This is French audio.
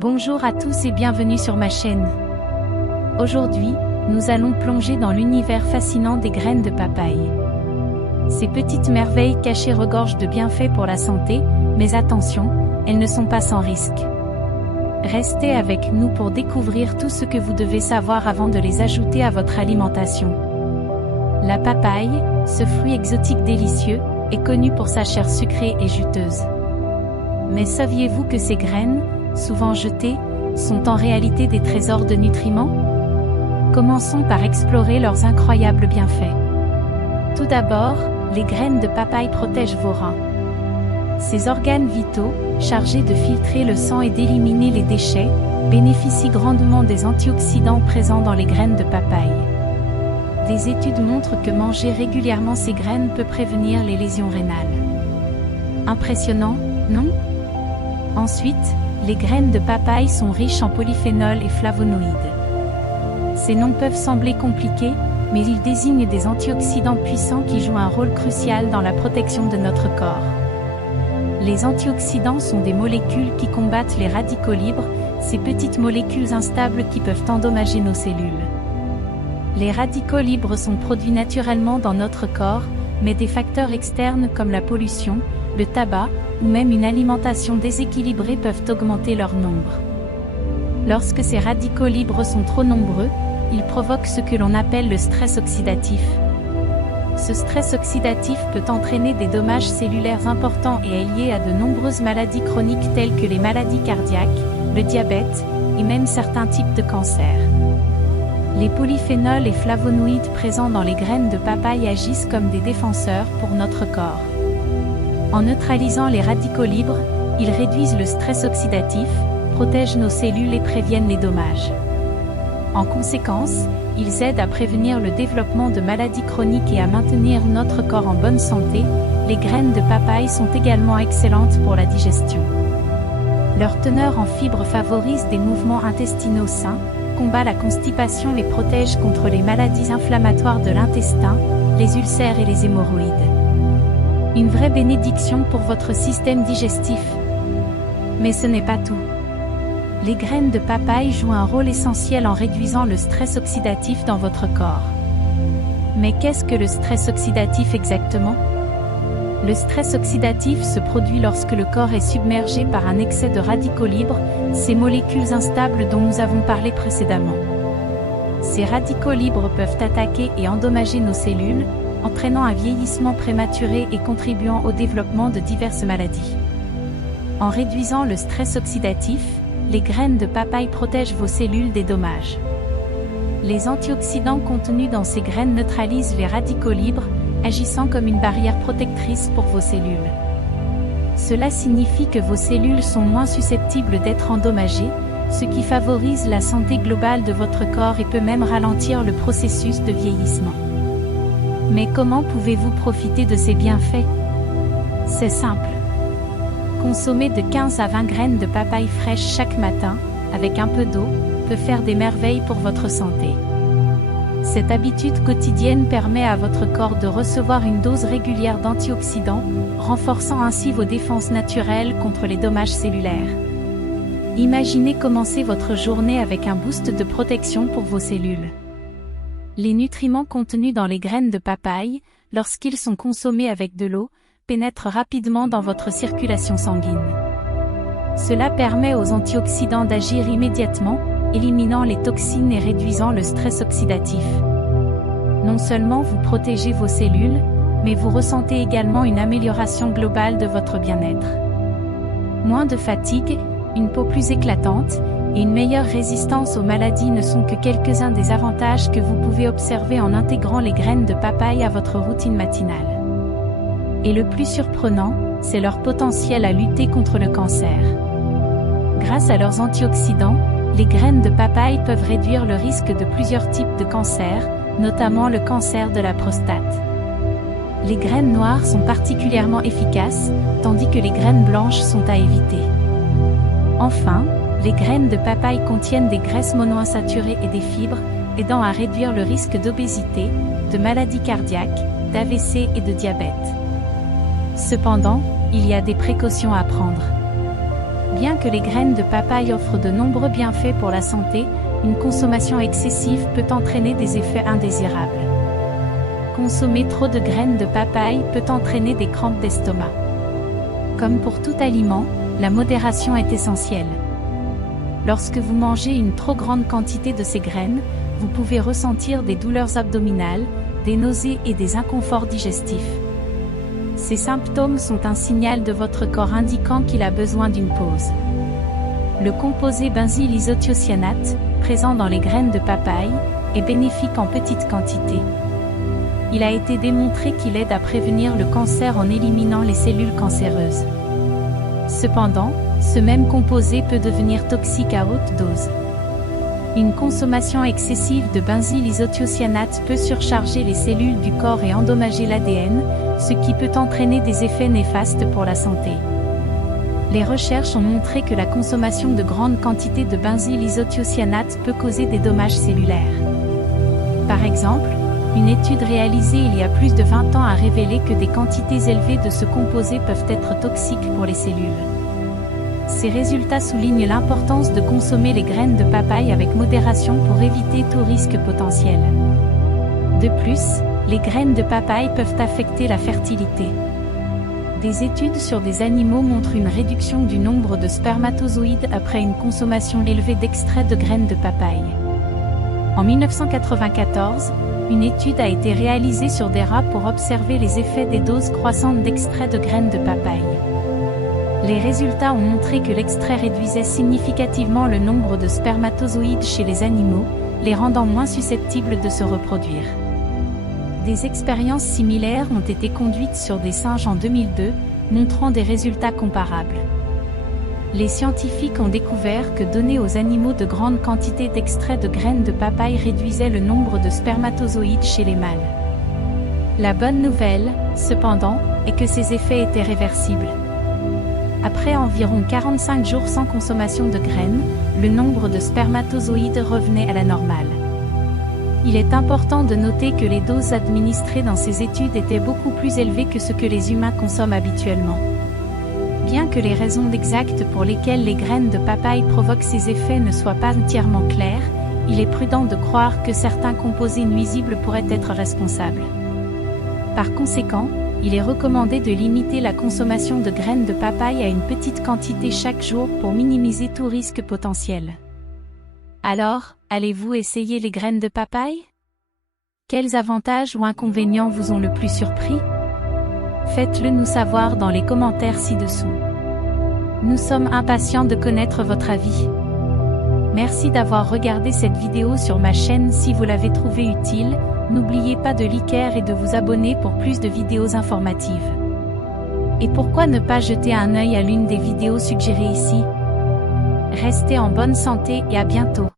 Bonjour à tous et bienvenue sur ma chaîne. Aujourd'hui, nous allons plonger dans l'univers fascinant des graines de papaye. Ces petites merveilles cachées regorgent de bienfaits pour la santé, mais attention, elles ne sont pas sans risque. Restez avec nous pour découvrir tout ce que vous devez savoir avant de les ajouter à votre alimentation. La papaye, ce fruit exotique délicieux, est connu pour sa chair sucrée et juteuse. Mais saviez-vous que ces graines, souvent jetées, sont en réalité des trésors de nutriments? Commençons par explorer leurs incroyables bienfaits. Tout d'abord, les graines de papaye protègent vos reins. Ces organes vitaux, chargés de filtrer le sang et d'éliminer les déchets, bénéficient grandement des antioxydants présents dans les graines de papaye. Des études montrent que manger régulièrement ces graines peut prévenir les lésions rénales. Impressionnant, non? Ensuite, les graines de papaye sont riches en polyphénols et flavonoïdes. Ces noms peuvent sembler compliqués, mais ils désignent des antioxydants puissants qui jouent un rôle crucial dans la protection de notre corps. Les antioxydants sont des molécules qui combattent les radicaux libres, ces petites molécules instables qui peuvent endommager nos cellules. Les radicaux libres sont produits naturellement dans notre corps, mais des facteurs externes comme la pollution, le tabac, ou même une alimentation déséquilibrée peuvent augmenter leur nombre. Lorsque ces radicaux libres sont trop nombreux, ils provoquent ce que l'on appelle le stress oxydatif. Ce stress oxydatif peut entraîner des dommages cellulaires importants et est lié à de nombreuses maladies chroniques telles que les maladies cardiaques, le diabète, et même certains types de cancers. Les polyphénols et flavonoïdes présents dans les graines de papaye agissent comme des défenseurs pour notre corps. En neutralisant les radicaux libres, ils réduisent le stress oxydatif, protègent nos cellules et préviennent les dommages. En conséquence, ils aident à prévenir le développement de maladies chroniques et à maintenir notre corps en bonne santé. Les graines de papaye sont également excellentes pour la digestion. Leur teneur en fibres favorise des mouvements intestinaux sains, combat la constipation et protège contre les maladies inflammatoires de l'intestin, les ulcères et les hémorroïdes. Une vraie bénédiction pour votre système digestif. Mais ce n'est pas tout. Les graines de papaye jouent un rôle essentiel en réduisant le stress oxydatif dans votre corps. Mais qu'est-ce que le stress oxydatif exactement? Le stress oxydatif se produit lorsque le corps est submergé par un excès de radicaux libres, ces molécules instables dont nous avons parlé précédemment. Ces radicaux libres peuvent attaquer et endommager nos cellules, entraînant un vieillissement prématuré et contribuant au développement de diverses maladies. En réduisant le stress oxydatif, les graines de papaye protègent vos cellules des dommages. Les antioxydants contenus dans ces graines neutralisent les radicaux libres, agissant comme une barrière protectrice pour vos cellules. Cela signifie que vos cellules sont moins susceptibles d'être endommagées, ce qui favorise la santé globale de votre corps et peut même ralentir le processus de vieillissement. Mais comment pouvez-vous profiter de ces bienfaits? C'est simple. Consommer de 15 à 20 graines de papaye fraîche chaque matin, avec un peu d'eau, peut faire des merveilles pour votre santé. Cette habitude quotidienne permet à votre corps de recevoir une dose régulière d'antioxydants, renforçant ainsi vos défenses naturelles contre les dommages cellulaires. Imaginez commencer votre journée avec un boost de protection pour vos cellules. Les nutriments contenus dans les graines de papaye, lorsqu'ils sont consommés avec de l'eau, pénètrent rapidement dans votre circulation sanguine. Cela permet aux antioxydants d'agir immédiatement, éliminant les toxines et réduisant le stress oxydatif. Non seulement vous protégez vos cellules, mais vous ressentez également une amélioration globale de votre bien-être. Moins de fatigue, une peau plus éclatante, et une meilleure résistance aux maladies ne sont que quelques-uns des avantages que vous pouvez observer en intégrant les graines de papaye à votre routine matinale. Et le plus surprenant, c'est leur potentiel à lutter contre le cancer. Grâce à leurs antioxydants, les graines de papaye peuvent réduire le risque de plusieurs types de cancers, notamment le cancer de la prostate. Les graines noires sont particulièrement efficaces, tandis que les graines blanches sont à éviter. Enfin, les graines de papaye contiennent des graisses monoinsaturées et des fibres, aidant à réduire le risque d'obésité, de maladies cardiaques, d'AVC et de diabète. Cependant, il y a des précautions à prendre. Bien que les graines de papaye offrent de nombreux bienfaits pour la santé, une consommation excessive peut entraîner des effets indésirables. Consommer trop de graines de papaye peut entraîner des crampes d'estomac. Comme pour tout aliment, la modération est essentielle. Lorsque vous mangez une trop grande quantité de ces graines, vous pouvez ressentir des douleurs abdominales, des nausées et des inconforts digestifs. Ces symptômes sont un signal de votre corps indiquant qu'il a besoin d'une pause. Le composé benzyl isothiocyanate, présent dans les graines de papaye, est bénéfique en petite quantité. Il a été démontré qu'il aide à prévenir le cancer en éliminant les cellules cancéreuses. Cependant, ce même composé peut devenir toxique à haute dose. Une consommation excessive de benzyl isothiocyanate peut surcharger les cellules du corps et endommager l'ADN, ce qui peut entraîner des effets néfastes pour la santé. Les recherches ont montré que la consommation de grandes quantités de benzyl isothiocyanate peut causer des dommages cellulaires. Par exemple, une étude réalisée il y a plus de 20 ans a révélé que des quantités élevées de ce composé peuvent être toxiques pour les cellules. Ces résultats soulignent l'importance de consommer les graines de papaye avec modération pour éviter tout risque potentiel. De plus, les graines de papaye peuvent affecter la fertilité. Des études sur des animaux montrent une réduction du nombre de spermatozoïdes après une consommation élevée d'extraits de graines de papaye. En 1994, une étude a été réalisée sur des rats pour observer les effets des doses croissantes d'extraits de graines de papaye. Les résultats ont montré que l'extrait réduisait significativement le nombre de spermatozoïdes chez les animaux, les rendant moins susceptibles de se reproduire. Des expériences similaires ont été conduites sur des singes en 2002, montrant des résultats comparables. Les scientifiques ont découvert que donner aux animaux de grandes quantités d'extraits de graines de papaye réduisait le nombre de spermatozoïdes chez les mâles. La bonne nouvelle, cependant, est que ces effets étaient réversibles. Après environ 45 jours sans consommation de graines, le nombre de spermatozoïdes revenait à la normale. Il est important de noter que les doses administrées dans ces études étaient beaucoup plus élevées que ce que les humains consomment habituellement. Bien que les raisons exactes pour lesquelles les graines de papaye provoquent ces effets ne soient pas entièrement claires, il est prudent de croire que certains composés nuisibles pourraient être responsables. Par conséquent, il est recommandé de limiter la consommation de graines de papaye à une petite quantité chaque jour pour minimiser tout risque potentiel. Alors, allez-vous essayer les graines de papaye? Quels avantages ou inconvénients vous ont le plus surpris? Faites-le nous savoir dans les commentaires ci-dessous. Nous sommes impatients de connaître votre avis. Merci d'avoir regardé cette vidéo sur ma chaîne. Si vous l'avez trouvée utile, n'oubliez pas de liker et de vous abonner pour plus de vidéos informatives. Et pourquoi ne pas jeter un œil à l'une des vidéos suggérées ici? Restez en bonne santé et à bientôt.